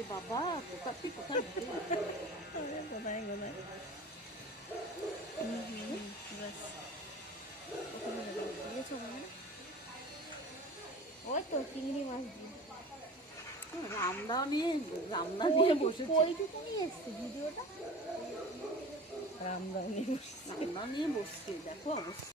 ওরে বাবা কোথা থেকে কোথায়? কোথায় কোথায়? ওই তো চিংড়ি মাছ দিয়ে রামদাও নিয়ে রামদা নিয়ে বসেছে কইটুকু নিয়ে এসছে ভিডিওটা রামদাও নিয়ে বসছে রামদা নিয়ে বসছে দেখো অবস্থা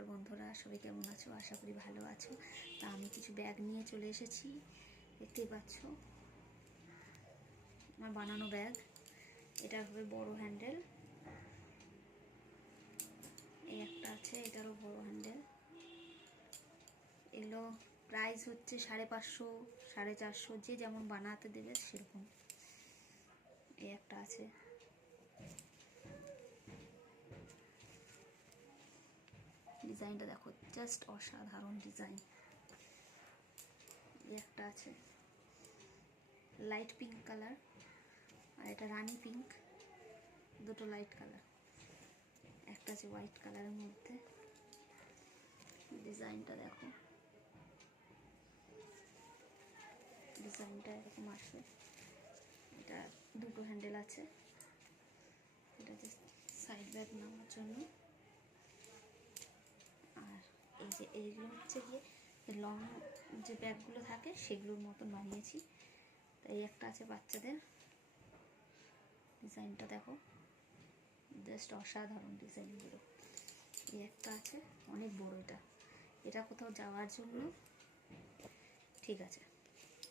নমস্কার বন্ধুরা, সবাই কেমন আছো? আশা করি ভালো আছো। তা আমি কিছু ব্যাগ নিয়ে চলে এসেছি, দেখতেই পাচ্ছ। আমার বানানো ব্যাগ, এটা হবে বড় হ্যান্ডেল। এই একটা আছে, এটারও বড় হ্যান্ডেল। এগুলো প্রাইস হচ্ছে সাড়ে পাঁচশো, সাড়ে চারশো, যে যেমন বানাতে দেবে সেরকম। এই একটা আছে। ডিজাইনটা দেখো জাস্ট অসাধারণ ডিজাইন। একটা আছে লাইট পিঙ্ক কালার আর এটা রানি পিঙ্ক দুটো লাইট কালার একটা আছে হোয়াইট কালারের মধ্যে। ডিজাইনটা দেখো। ডিজাইনটা এরকম আসবে এটা দুটো হ্যান্ডেল আছে। এটা যে সাইড ব্যাগ নেওয়ার জন্য। এই যে, এইগুলো হচ্ছে গিয়ে লং যে ব্যাগগুলো থাকে সেগুলোর মতন বানিয়েছি। এই একটা আছে বাচ্চাদের। ডিজাইনটা দেখো। জাস্ট অসাধারণ ডিজাইনগুলো। এই একটা আছে, অনেক বড় এটা। এটা কোথাও যাওয়ার জন্য। ঠিক আছে।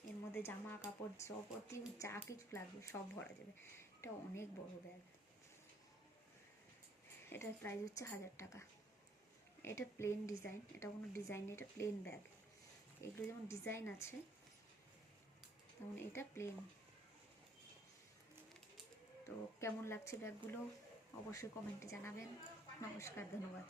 এর মধ্যে জামা, কাপড় যাবতীয় যা কিছু লাগবে সব ভরা যাবে। এটা অনেক বড় ব্যাগ। এটার প্রাইস হচ্ছে হাজার টাকা। এটা প্লেন ডিজাইন এটা কোনো ডিজাইন এটা প্লেন ব্যাগ এগুলো যেমন ডিজাইন আছে, তেমন এটা প্লেন তো কেমন লাগছে ব্যাগগুলো অবশ্যই কমেন্টে জানাবেন। নমস্কার, ধন্যবাদ।